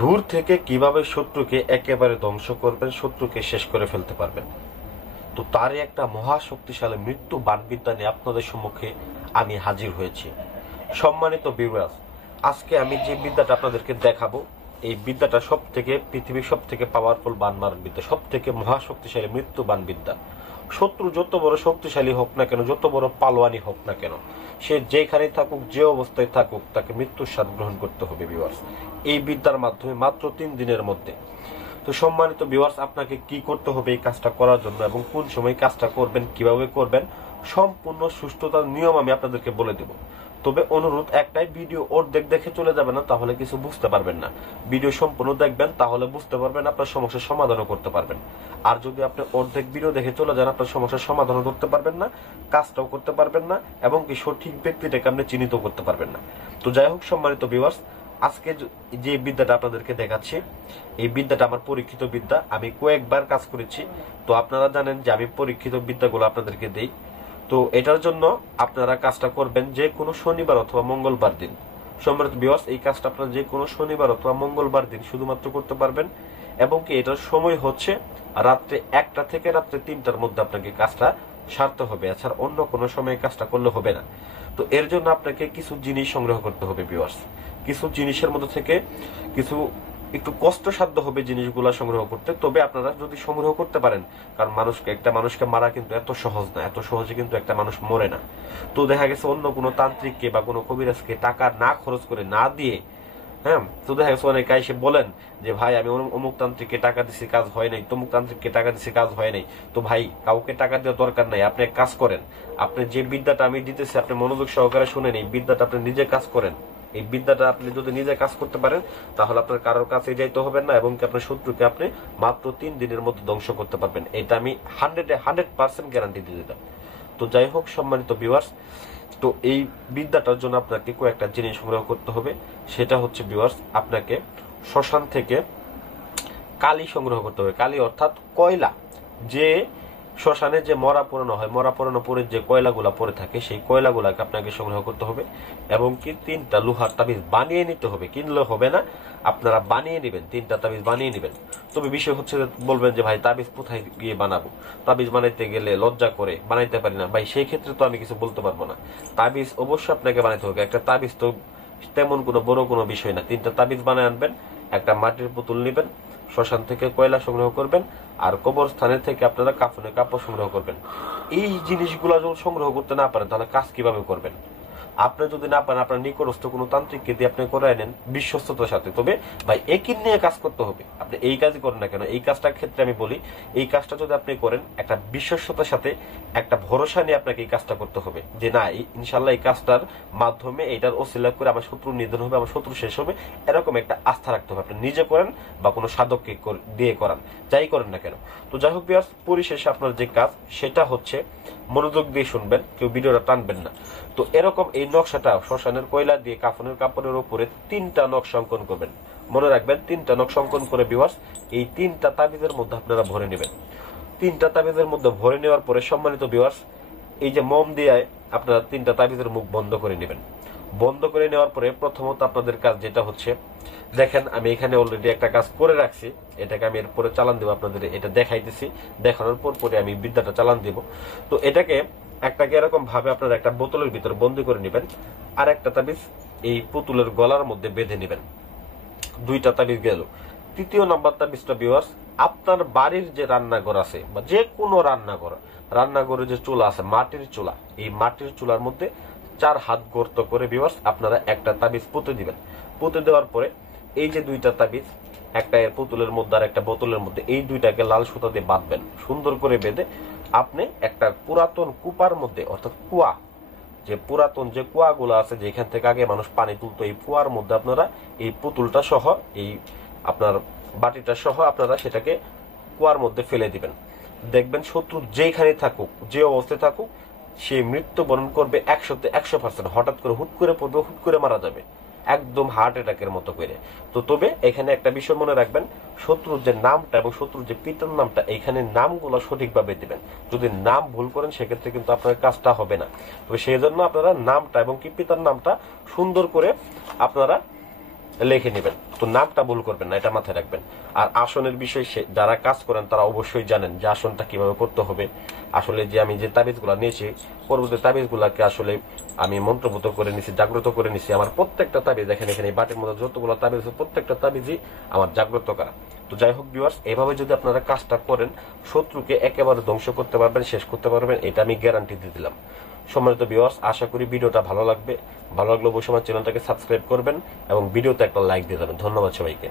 দূর থেকে কিভাবে শত্রুকে একেবারে ধ্বংস করবেন, শত্রুকে শেষ করে ফেলতে পারবেন। তো তারই একটা মহা শক্তিশালী মৃত্যু বাণবিদ্যা নিয়ে আপনাদের সম্মুখে আমি হাজির হয়েছি। সম্মানিত ভিউয়ার্স, আজকে আমি যে বিদ্যাটা আপনাদেরকে দেখাবো, এই বিদ্যাটা সব থেকে পৃথিবীর সব থেকে পাওয়ারফুল বান মারার বিদ্যা, সব থেকে মহা শক্তিশালী মৃত্যু বান বিদ্যা। শত্রু যত বড় শক্তিশালী হোক না কেন, যত বড় পালোয়ানি হোক না কেন, সে যেখানেই থাকুক, যে অবস্থায় থাকুক, তাকে মৃত্যুর স্বাদ গ্রহণ করতে হবে ভিউয়ার্স, এই বিদ্যার মাধ্যমে মাত্র 3 দিনের মধ্যে। তো সম্মানিত ভিউয়ার্স, আপনাকে কি করতে হবে এই কাজটা করার জন্য এবং কোন সময় কাজটা করবেন, কিভাবে করবেন, সম্পূর্ণ সুষ্ঠুতার নিয়ম আমি আপনাদেরকে বলে দেব। তবে অনুরোধ একটাই, ভিডিও অর্ধেক দেখে চলে যাবেন না, তাহলে কিছু বুঝতে পারবেন না। ভিডিও সম্পূর্ণ দেখবেন, তাহলে বুঝতে পারবেন, আপনার সমস্যার সমাধানও করতে পারবেন। আর যদি আপনি অর্ধেক ভিডিও দেখে চলে যান, আপনার সমস্যার সমাধানও করতে পারবেন না, কাজটাও করতে পারবেন না, এবং কি সঠিক ব্যক্তিটাকে আপনি চিহ্নিত করতে পারবেন না। তো যাই হোক সম্মানিত ভিউয়ার্স, আজকে যে বিদ্যাটা আপনাদেরকে দেখাচ্ছি, এই বিদ্যাটা আমার পরীক্ষিত বিদ্যা, আমি কয়েকবার কাজ করেছি। তো আপনারা জানেন যে আমি পরীক্ষিত বিদ্যাগুলো আপনাদেরকে দেই। তো এটার জন্য আপনারা কাজটা করবেন যে কোনো শনিবার অথবা মঙ্গলবার দিন। সম্মানিত ভিউয়ার্স, এই কাজটা আপনারা যে কোনো শনিবার অথবা মঙ্গলবার দিন শুধুমাত্র করতে পারবেন, এবং কি এটার সময় হচ্ছে রাত্রে 1টা থেকে রাত্রে 3টার মধ্যে আপনাকে কাজটা সারতে হবে। এছাড়া অন্য কোনো সময় কাজটা করলে হবে না। তো এর জন্য আপনাকে কিছু জিনিস সংগ্রহ করতে হবে ভিউয়ার্স। কিছু জিনিসের মধ্যে থেকে কিছু একটু কষ্টসাধ্য হবে জিনিসগুলো সংগ্রহ করতে, তবে আপনারা যদি সংগ্রহ করতে পারেন, কারণ একটা মানুষকে মারা কিন্তু এত সহজ না, এত সহজে কিন্তু একটা মানুষ মরে না। তো দেখা গেছে অন্য কোনো তান্ত্রিককে বা কোনো কবিরাজকে টাকা না খরচ করে, না দিয়ে, হ্যাঁ, তো দেখা গেছে অনেকে এসে বলেন যে ভাই আমি অমুক তান্ত্রিককে টাকা দিছি, কাজ হয় নাই, তমুক তান্ত্রিককে টাকা দিছি, কাজ হয় নাই। তো ভাই, কাউকে টাকা দেওয়ার দরকার নাই, আপনি এক কাজ করেন, আপনি যে বিদ্যাটা আমি দিতেছি আপনি মনোযোগ সহকারে শুনেন, এই বিদ্যাটা আপনি নিজে কাজ করেন। এই বিদ্যাটা আপনি যদি নিজে কাজ করতে পারেন, তাহলে আপনার কারোর কাছে যাইতে হবে না, এবং আপনার শত্রুকে আপনি মাত্র 3 দিনের মধ্যে ধ্বংস করতে পারবেন। এটা আমি 100% গ্যারান্টি দিয়ে দিলাম। তো যাই হোক সম্মানিত ভিউয়ার্স, তো এই বিদ্যাটার জন্য আপনাকে কয়েকটা জিনিস সংগ্রহ করতে হবে। সেটা হচ্ছে ভিউয়ার্স, আপনাকে শ্মশান থেকে কালি সংগ্রহ করতে হবে। কালি অর্থাৎ কয়লা, যে শ্মশানে যে মরা পোড়ানো হয়, মরা পোড়ানো পরে যে কয়লাগুলা পড়ে থাকে, সেই কয়লাগুলাকে আপনাকে সংগ্রহ করতে হবে, এবং কি 3টা লোহার তাবিজ বানিয়ে নিতে হবে। কিনলে হবে না, আপনারা বানিয়ে নেবেন, 3টা তাবিজ বানিয়ে নেবেন। তবে বিষয় হচ্ছে, বলবেন যে ভাই তাবিজ কোথায় গিয়ে বানাবো, তাবিজ বানাইতে গেলে লজ্জা করে বানাইতে পারি না। ভাই সেই ক্ষেত্রে তো আমি কিছু বলতে পারবো না। তাবিজ অবশ্যই আপনাকে বানাইতে হবে। একটা তাবিজ তো তেমন কোনো বড় কোনো বিষয় না। 3টা তাবিজ বানায় আনবেন, একটা মাটির পুতুল নেবেন, শ্মশান থেকে কয়লা সংগ্রহ করবেন, আর কবরস্থানের থেকে আপনারা কাফনের কাপড় সংগ্রহ করবেন। এই জিনিসগুলো যদি সংগ্রহ করতে না পারেন, তাহলে কাজ কিভাবে করবেন? আপনি যদি না পারেন, আপনার নিকটস্থ কোনো তান্ত্রিককে দিয়ে আপনি করায় নেন বিশ্বস্ততার সাথে। তবে ভাই একই নিয়ে কাজ করতে হবে। আপনি এই কাজই করেন না কেন, এই কাজটার ক্ষেত্রে আমি বলি, এই কাজটা যদি আপনি করেন একটা বিশ্বস্ততার সাথে, একটা ভরসা নিয়ে আপনাকে এই কাজটা করতে হবে, যে না ইনশাল্লাহ এই কাজটার মাধ্যমে এইটার ওসিলা করে আমার শত্রু নিধন হবে, আমার শত্রু শেষ হবে, এরকম একটা আস্থা রাখতে হবে। আপনি নিজে করেন বা কোনো সাধককে দিয়ে করান, যাই করেন না কেন। তো যাই হোক ভিউয়ার্স, পরিশেষে আপনার যে কাজ সেটা হচ্ছে, মনোযোগ দিয়ে শুনবেন, কেউ ভিডিওটা টানবেন না। তো এরকম এই নকশাটা শ্মশানের কয়লা দিয়ে কাফনের কাপড়ের উপরে 3টা নকশা অঙ্কন করবেন। মনে রাখবেন, 3টা নকশা অঙ্কন করে ভিউয়ার্স এই 3টা তাবিজের মধ্যে আপনারা ভরে নেবেন। 3টা তাবিজের মধ্যে ভরে নেওয়ার পরে সম্মানিত ভিউয়ার্স, এই যে মোম দিয়ে আপনারা 3টা তাবিজের মুখ বন্ধ করে নেবেন। বন্ধ করে নেওয়ার পরে প্রথমত আপনাদের কাজ যেটা হচ্ছে, দেখেন আমি এখানে অলরেডি একটা কাজ করে রাখছি, এটাকে আমি এরপরে চালান দেবো, আপনাদের এটা দেখাইতেছি, দেখানোর পর পরে আমি বিদ্যাটা চালান দেব। তো এটাকে একটাকে এরকম ভাবে আপনারা একটা বোতলের ভিতরে বন্দি করে নেবেন, আর একটা তাবিজ এই পুতুলের গলার মধ্যে বেঁধে নেবেন। 2টা তাবিজ গেল। 3য় নম্বর তাবিজটা ভিউয়ার্স, আপনার বাড়ির যে রান্নাঘর আছে বা যে কোনো রান্নাঘরে যে চুলা আছে, মাটির চুলা, এই মাটির চুলার মধ্যে 4 হাত গর্ত করে ভিউয়ার্স আপনারা একটা তাবিজ পুঁতে দিবেন। পুঁতে দেওয়ার পরে এই যে 2টা তাবিজ, একটা এর পুতুলের মধ্যে আর একটা বোতলের মধ্যে, এই 2টাকে লাল সুতা দিয়ে বাঁধবেন। সুন্দর করে বেঁধে আপনি একটা পুরাতন কুপার মধ্যে, অর্থাৎ কুয়া, যে পুরাতন যে কুয়াগুলো আছে যেখান থেকে আগে মানুষ পানি তুলতো, এই কুয়ার মধ্যে আপনারা এই পুতুলটা সহ, এই আপনার বাটিটা সহ আপনারা সেটাকে কুয়ার মধ্যে ফেলে দিবেন। দেখবেন শত্রু যেখানে থাকুক, যে অবস্থায় থাকুক, সে মৃত্যুবরণ করবে 100%। হঠাৎ করে হুট করে পড়বে, হুট করে মারা যাবে, একদম হার্ট অ্যাটাকের মতো করে। তো তবে এখানে একটা বিষয় মনে রাখবেন, শত্রুর যে নামটা এবং শত্রুর যে পিতার নামটা, এখানে নামগুলো সঠিকভাবে দিবেন। যদি নাম ভুল করেন সেক্ষেত্রে কিন্তু আপনার কাজটা হবে না। তো সেই জন্য আপনারা নামটা এবং কি পিতার নামটা সুন্দর করে আপনারা লিখে নেবেন। তো নামটা ভুল করবেন না, এটা মাথায় রাখবেন। আর আসনের বিষয়ে যারা কাজ করেন তারা অবশ্যই জানেন যে আসনটা কিভাবে করতে হবে। আসলে যে আমি যে তাবিজগুলা নিয়েছি, পরবর্তী তাবিজগুলাকে আসলে আমি মন্ত্রপুত করে নিছি, জাগ্রত করে নিছি। আমার প্রত্যেকটা তাবিজ দেখেন এখানে এই বাটির মধ্যে যতগুলো তাবিজ আছে প্রত্যেকটা তাবিজই আমার জাগ্রত করা। তো যাই হোক ভিউয়ার্স, এভাবে যদি আপনারা কাজটা করেন শত্রুকে একেবারে ধ্বংস করতে পারবেন, শেষ করতে পারবেন, এটা আমি গ্যারান্টি দিয়ে দিলাম। সম্মানিত ভিউয়ার্স, আশা করি ভিডিওটা ভালো লাগবে। ভালো লাগলে অবশ্যই আমার চ্যানেলটাকে সাবস্ক্রাইব করবেন এবং ভিডিওতে একটা লাইক দিয়ে দেবেন। ধন্যবাদ সবাইকে।